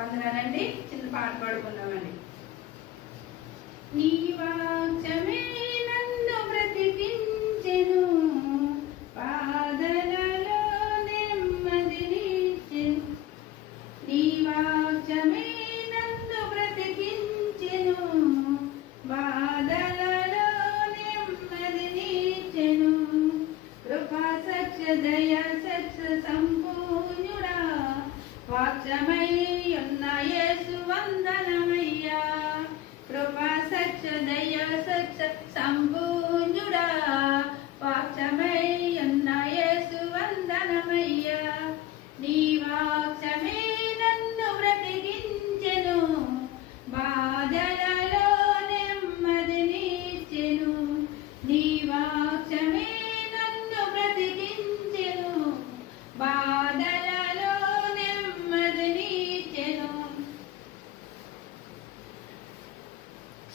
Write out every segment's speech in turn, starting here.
వందనాలండి. చిన్న పాట పాడుకుందామండి. నీ వాక్యమే నన్ను బ్రతికించెను, పాదలలో నెమ్మదినిచ్చెను. నీ వాక్యమే నన్ను బ్రతికించెను, బాధలలో నెమ్మదినిచ్చెను. కృపా సత్య దయ సత్య సంపూర్ణుడా, వాక్యమై ఉన్న యేసు వందనమయ్యా. కృపా సత్య దయ సత్య సంపూర్ణుడా, వాక్యమై ఉన్న యేసు వందనమయ్యా. నీ వాక్యమే నన్ను బ్రతికించెను, బాధలలో నెమ్మదినిచ్చెను. నీ వాక్యమే నన్ను బ్రతికించెను, బాధలలో నెమ్మదినిచ్చెను.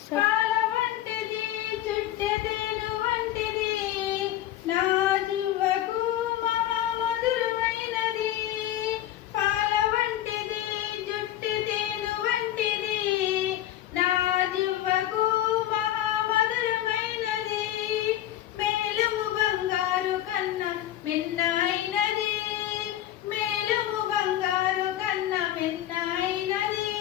పాల వంటిది చుట్టెతేను వంటిది, నా జీవకు మహామధురమైనది. పాల వంటిది చుట్టెతేను వంటిది, నా జీవకు మహామధురమైనది. మేలుము బంగారు కన్నా మిన్నైనది, మేలుము బంగారు కన్నా మిన్నైనది.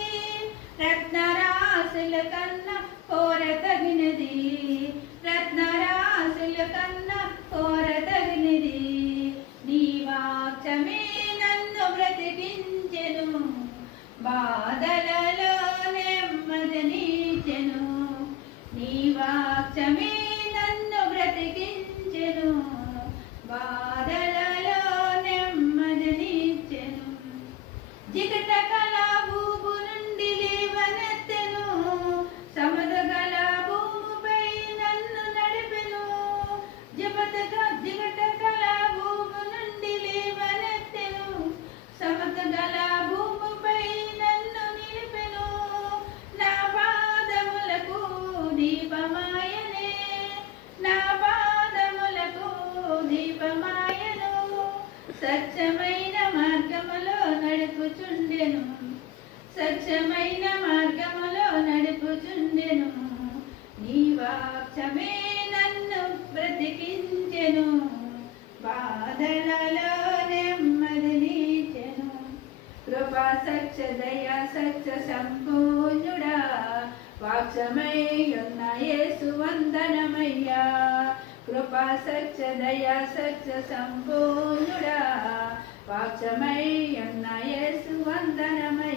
రత్నరాశుల కన్నా కోరతగినది, రత్నరాశుల కన్నా కోరతగినది. నీ వాక్యమే నన్ను బ్రతికించెను, బాధలలో నెమ్మదినిచ్చెను. నీ వాక్యమే నన్ను బ్రతికించెను, బాధలలో నెమ్మదినిచ్చెను. జిగట కల భూము నుండి లేవనెత్తెను, సమదగల భూమిపై నన్ను నడిపెను. జిగట కల భూము నుండి లేవనెత్తెను, సమదగల భూమిపై నన్ను నిలిపెను. నా పాదములకు దీపమాయనే, నా పాదములకు దీపమాయను. సత్యమైన మార్గములో నడుపుచుండెను, సత్యమైన మార్గములో నడుపుచుండెను. నీ వాక్యమే నన్ను బ్రతికించెను, బాధలలో నెమ్మదినిచ్చెను. కృపా సత్య దయ సత్య సంపూర్ణుడా, వాక్యమై ఉన్న యేసు వందనమయ్యా. కృపా సత్య దయ సత్య సంపూర్ణుడా, వాక్యమై ఉన్న యేసు వందనమయ్యా.